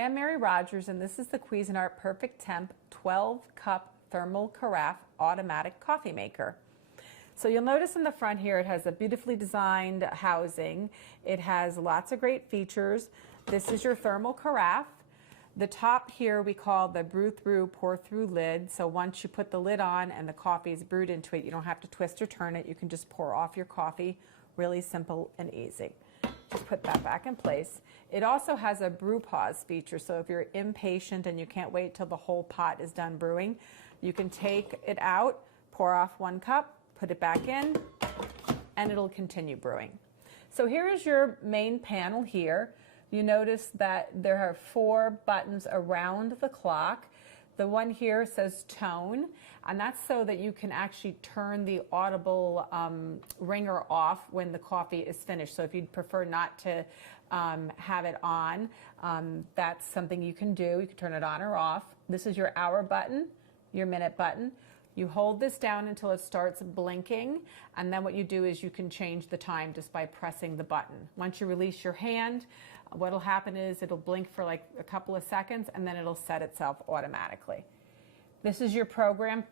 Hi, I'm Mary Rogers, and this is the Cuisinart Perfect Temp 12-cup thermal carafe automatic coffee maker. So you'll notice in the front here it has a beautifully designed housing. It has lots of great features. This is your thermal carafe. The top here we call the brew through, pour through lid. So once you put the lid on and the coffee is brewed into it, you don't have to twist or turn it. You can just pour off your coffee. Really simple and easy. Just put that back in place. It also has a brew pause feature, so if you're impatient and you can't wait till the whole pot is done brewing, you can take it out, pour off 1 cup, put it back in, and it'll continue brewing. So here is your main panel here. You notice that there are 4 buttons around the clock. The one here says tone, and that's so that you can actually turn the audible ringer off when the coffee is finished. So if you'd prefer not to have it on, that's something you can do. You can turn it on or off. This is your hour button, your minute button. You hold this down until it starts blinking, and then what you do is you can change the time just by pressing the button. Once you release your hand, what'll happen is it'll blink for like a couple of seconds and then it'll set itself automatically. This is your program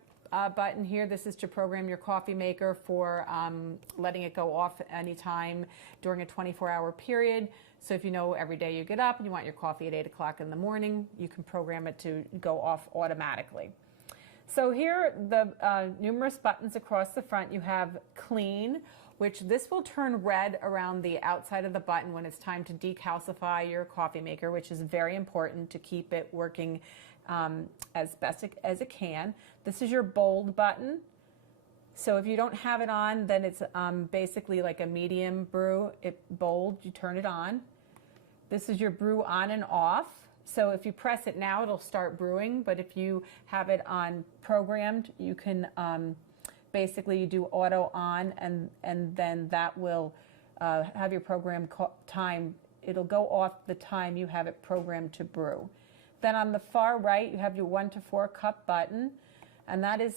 button here. This is to program your coffee maker for letting it go off anytime during a 24-hour period. So if you know every day you get up and you want your coffee at 8 o'clock in the morning, you can program it to go off automatically. So here the numerous buttons across the front. You have clean, which this will turn red around the outside of the button when it's time to decalcify your coffee maker, which is very important to keep it working as best as it can. This is your bold button. So if you don't have it on, then it's basically like a medium brew. Bold, you turn it on. This is your brew on and off. So if you press it now, it'll start brewing, but if you have it on programmed, you can basically you do auto on, and then that will have your program time. It'll go off the time you have it programmed to brew. Then on the far right, you have your 1 to 4 cup button, and that is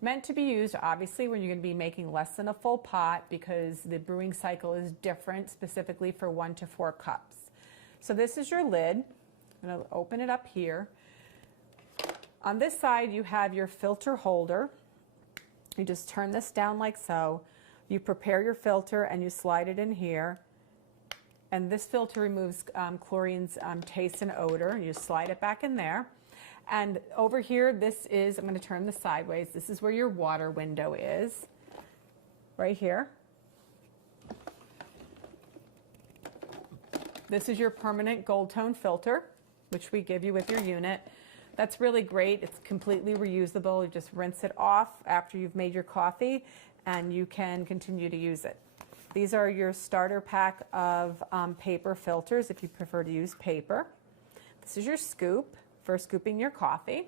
meant to be used obviously when you're going to be making less than a full pot, because the brewing cycle is different specifically for 1 to 4 cups. So this is your lid. I'm going to open it up here. On this side, you have your filter holder. You just turn this down like so. You prepare your filter and you slide it in here. And this filter removes chlorine's taste and odor. You slide it back in there. And over here, this is, I'm going to turn this sideways. This is where your water window is, right here. This is your permanent gold tone filter, which we give you with your unit. That's really great. It's completely reusable. You just rinse it off after you've made your coffee, and you can continue to use it. These are your starter pack of paper filters if you prefer to use paper. This is your scoop for scooping your coffee.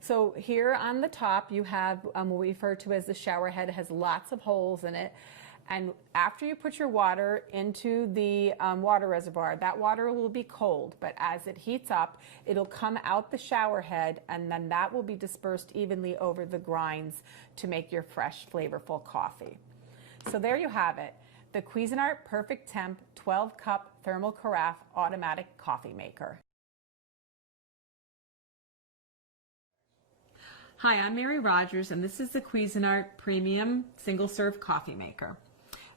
So here on the top you have what we refer to as the shower head. It has lots of holes in it. And after you put your water into the water reservoir, that water will be cold, but as it heats up, it'll come out the shower head, and then that will be dispersed evenly over the grinds to make your fresh, flavorful coffee. So there you have it, the Cuisinart Perfect Temp 12-cup thermal carafe automatic coffee maker. Hi, I'm Mary Rogers, and this is the Cuisinart Premium Single-Serve Coffee Maker.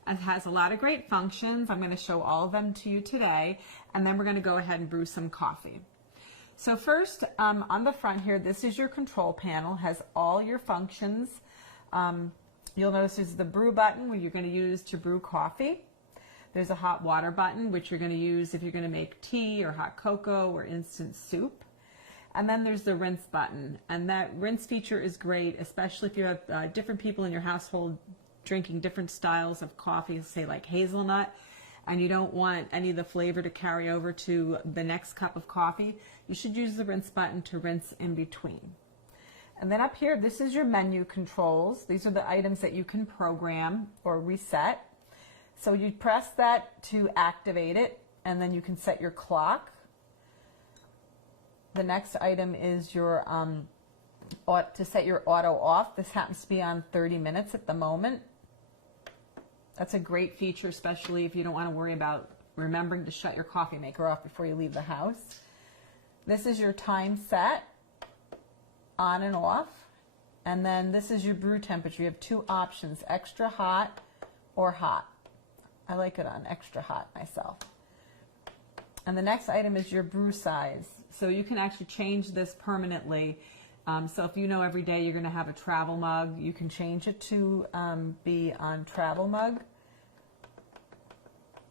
It has a lot of great functions. I'm going to show all of them to you today, and then we're going to go ahead and brew some coffee. So first, on the front here, this is your control panel. It has all your functions. You'll notice there's the brew button, where you're going to use to brew coffee. There's a hot water button, which you're going to use if you're going to make tea or hot cocoa or instant soup. And then there's the rinse button, and that rinse feature is great, especially if you have different people in your household drinking different styles of coffee, say like hazelnut, and you don't want any of the flavor to carry over to the next cup of coffee. You should use the rinse button to rinse in between. And then up here, this is your menu controls. These are the items that you can program or reset. So you press that to activate it, and then you can set your clock. The next item is your to set your auto off. This happens to be on 30 minutes at the moment. That's a great feature, especially if you don't want to worry about remembering to shut your coffee maker off before you leave the house. This is your time set, on and off. And then this is your brew temperature. You have two options, extra hot or hot. I like it on extra hot myself. And the next item is your brew size. So you can actually change this permanently. So if you know every day you're going to have a travel mug, you can change it to be on travel mug,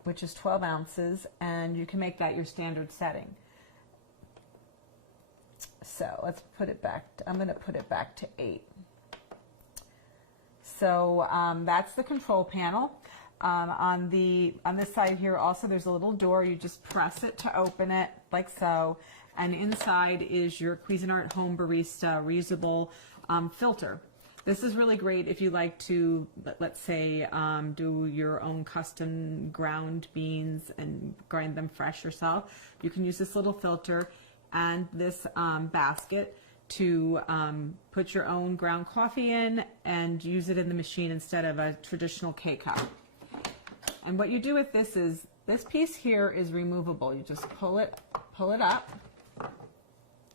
which is 12 ounces, and you can make that your standard setting. So let's put it back, I'm going to put it back to 8. So that's the control panel. On this side here also there's a little door. You just press it to open it like so. And inside is your Cuisinart Home Barista reusable filter. This is really great if you like to, let's say, do your own custom ground beans and grind them fresh yourself. You can use this little filter and this basket to put your own ground coffee in and use it in the machine instead of a traditional K-cup. And what you do with this is, this piece here is removable. You just pull it up,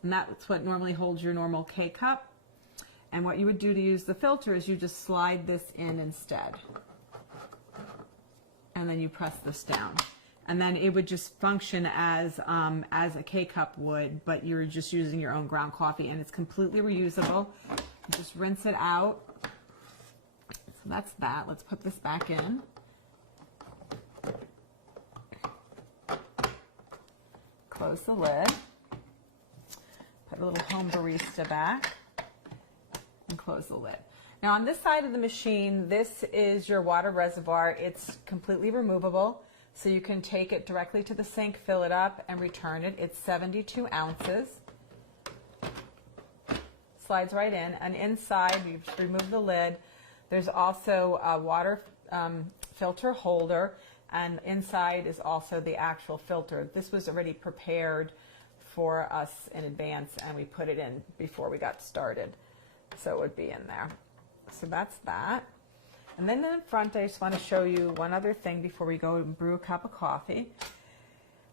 and that's what normally holds your normal K-cup. And what you would do to use the filter is you just slide this in instead. And then you press this down. And then it would just function as a K-cup would, but you're just using your own ground coffee, and it's completely reusable. You just rinse it out. So that's that. Let's put this back in. Close the lid. Put a little Home Barista back and close the lid. Now on this side of the machine, this is your water reservoir. It's completely removable, so you can take it directly to the sink, fill it up, and return it. It's 72 ounces. Slides right in, and inside, you just remove the lid. There's also a water filter holder, and inside is also the actual filter. This was already prepared for us in advance, and we put it in before we got started, so it would be in there. So that's that. And then in front, I just want to show you one other thing before we go and brew a cup of coffee.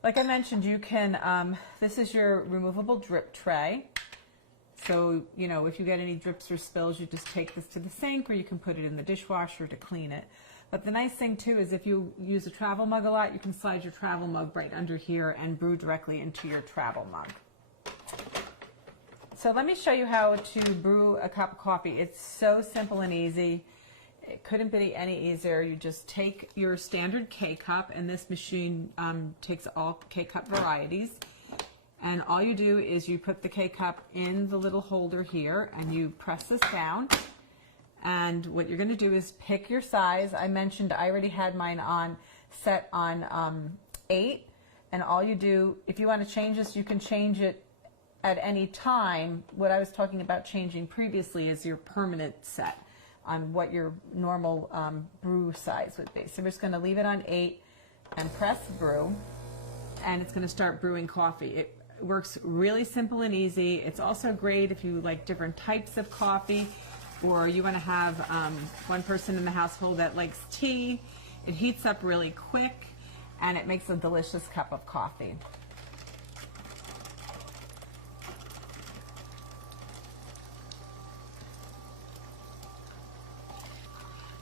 Like I mentioned, you can, this is your removable drip tray. So, you know, if you get any drips or spills, you just take this to the sink, or you can put it in the dishwasher to clean it. But the nice thing too is if you use a travel mug a lot, you can slide your travel mug right under here and brew directly into your travel mug. So let me show you how to brew a cup of coffee. It's so simple and easy. It couldn't be any easier. You just take your standard K-cup, and this machine takes all K-cup varieties. And all you do is you put the K-cup in the little holder here, and you press this down. And what you're going to do is pick your size. I mentioned I already had mine on set on 8. And all you do, if you want to change this, you can change it at any time. What I was talking about changing previously is your permanent set on what your normal brew size would be. So we're just going to leave it on 8 and press brew, and it's going to start brewing coffee. It works really simple and easy. It's also great if you like different types of coffee, or you want to have one person in the household that likes tea. It heats up really quick, and it makes a delicious cup of coffee.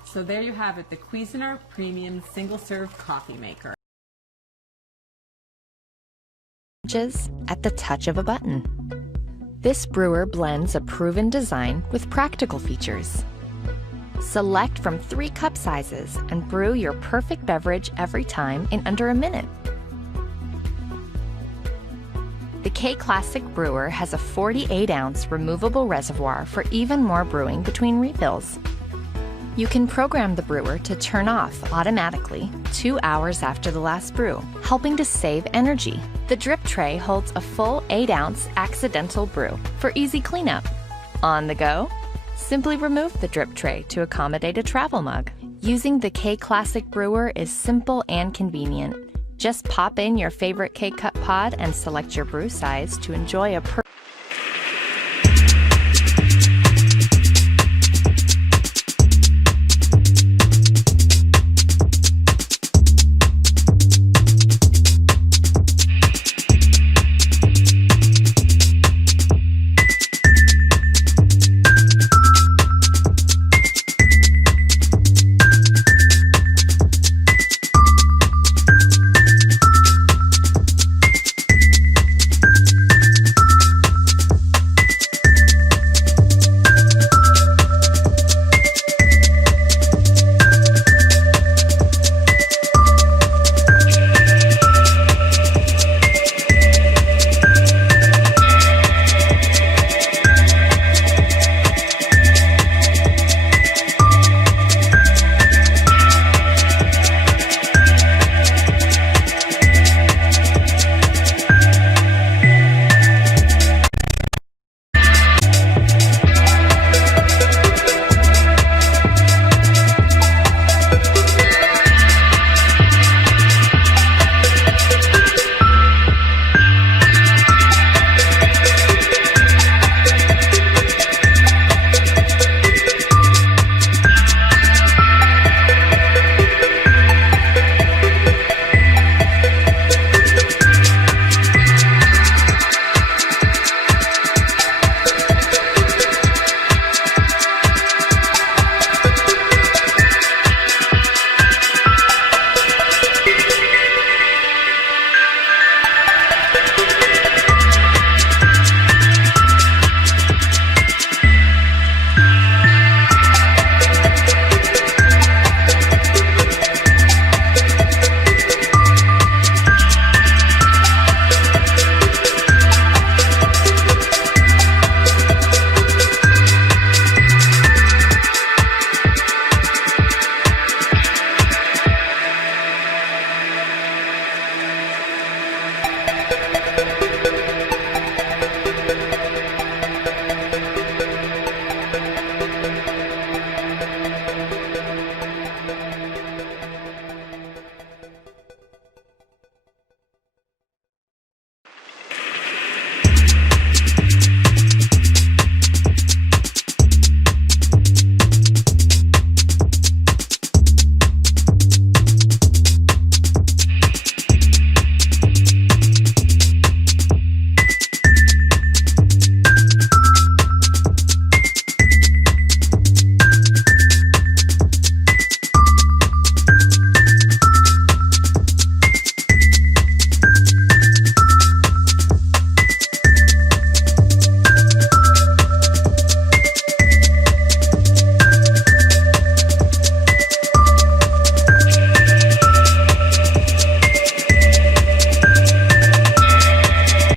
So there you have it, the Cuisinart Premium Single Serve Coffee Maker. At the touch of a button. This brewer blends a proven design with practical features. Select from 3 cup sizes and brew your perfect beverage every time in under a minute. The K-Classic Brewer has a 48-ounce removable reservoir for even more brewing between refills. You can program the brewer to turn off automatically 2 hours after the last brew, helping to save energy. The drip tray holds a full 8-ounce accidental brew for easy cleanup. On the go, simply remove the drip tray to accommodate a travel mug. Using the K-Classic Brewer is simple and convenient. Just pop in your favorite K-Cup pod and select your brew size to enjoy a